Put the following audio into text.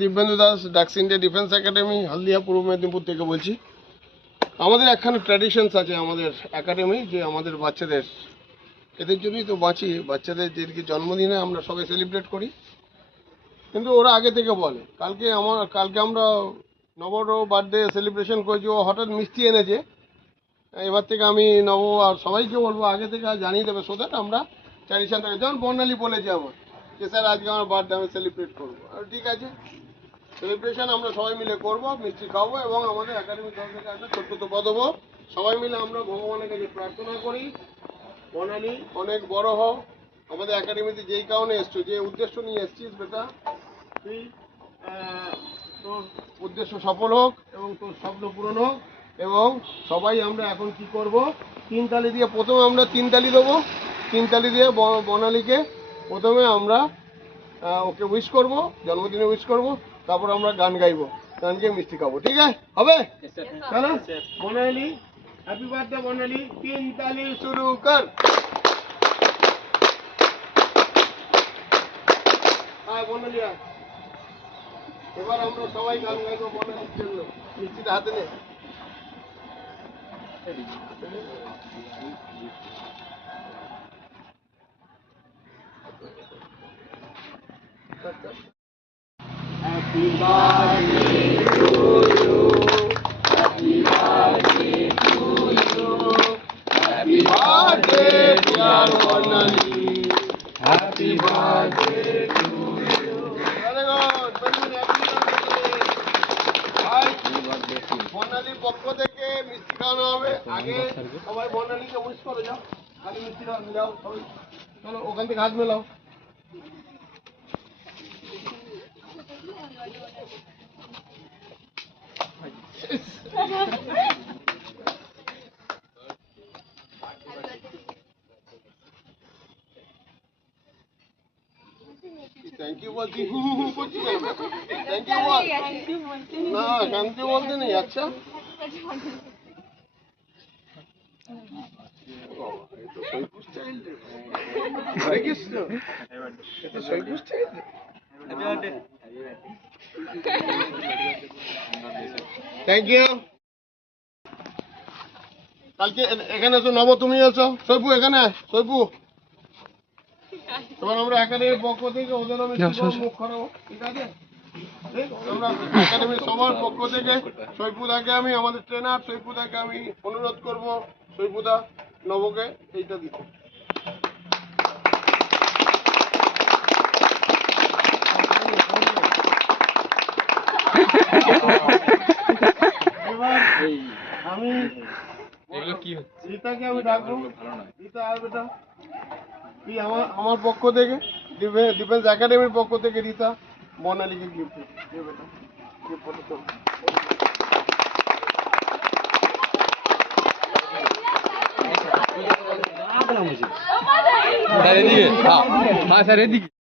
দিব্যেন্দু দাস, ডাক্স India Defence Academy, Haldia, Purba Medinipur থেকে বলছি। আমাদের একখানে ট্র্যাডিশনস আছে আমাদের একাডেমি, যে আমাদের বাচ্চাদের, এদের জন্যই তো বাঁচি, বাচ্চাদের যেদিকে জন্মদিনে আমরা সবাই সেলিব্রেট করি, কিন্তু ওরা আগে থেকে বলে। কালকে আমরা নবর বার্থডে সেলিব্রেশন করেছি, ও হঠাৎ মিষ্টি এনেছে। এবার থেকে আমি নব আর সবাইকে বলবো আগে থেকে জানিয়ে দেবে, সো দ্যাট আমরা ট্র্যাডিশনটাকে, যেমন বর্ণালী বলেছে আমার যে স্যার আজকে আমার বার্থডে আমি সেলিব্রেট করবো, আর ঠিক আছে, সেলিব্রেশন আমরা সবাই মিলে করব, মিষ্টি খাবো এবং আমাদের একাডেমিক তরফ থেকে একটা ছোট্ট তোপা দেবো। সবাই মিলে আমরা ভগবানের কাছে প্রার্থনা করি, বর্ণালী অনেক বড় হও, আমাদের একাডেমিতে যেই কারণে এসছো, যে উদ্দেশ্য নিয়ে এসছিস বেটা, তুই তোর উদ্দেশ্য সফল হোক এবং তোর স্বপ্ন পূরণ হোক। এবং সবাই আমরা এখন কি করব, 3 তালি দিয়ে, প্রথমে আমরা 3 তালি দেবো। 3 তালি দিয়ে বর্ণালীকে প্রথমে আমরা ওকে উইশ করব, জন্মদিনে উইশ করব, তারপর আমরা গান গাইবো, গান গিয়ে মিষ্টি খাবো, ঠিক আছে? হবে? চলো বর্ণালী, হ্যাপি বার্থডে বর্ণালী, 3 তালি শুরু কর। হ্যাঁ বর্ণালী, এবার আমরা সবাই গান গাইবো বর্ণালীর জন্য, মিষ্টিটা হাতে নে। Happy birthday to you. Happy birthday to you. Happy birthday dear Bonnali. Happy birthday to you. Very good. Happy birthday. বর্ণালীর পক্ষ থেকে মিষ্টি খাওয়ানো হবে। আগে সবাই বর্ণালীকে উইশ করে যাও, আগে মিষ্টি খাওয়া যাও সবাই। চলো ওখান থেকে হাত মেলাও। থ্যাংক ইউ বলছি, বলছি থ্যাংক ইউ বল না, থ্যাংক ইউ বলতে নেই। আচ্ছা থ্যাংক ইউ। কালকে এখানে এসো, নব তুমি এসো, সৈপু এখানে, সৈপু। এবার আমরা একাডেমির পক্ষ থেকে ওদেরও মুখ খারাপ, ঠিক আছে? আমরা একাডেমির সবার পক্ষ থেকে সৈপুদাকে, আমি আমাদের ট্রেনার সৈপুদাকে আমি অনুরোধ করব, সৈপুদা নবকে এইটা দিতে। এবার আমি রীতাকে আমি ডাকবো। রীতা আর বেটা, তুই আমার পক্ষ থেকে, ডিফেন্স একাডেমির পক্ষ থেকে রীতা বর্ণালীকে গিফট দিয়ে বেটা, স্যার এদিকে, হ্যাঁ স্যার এদিকে।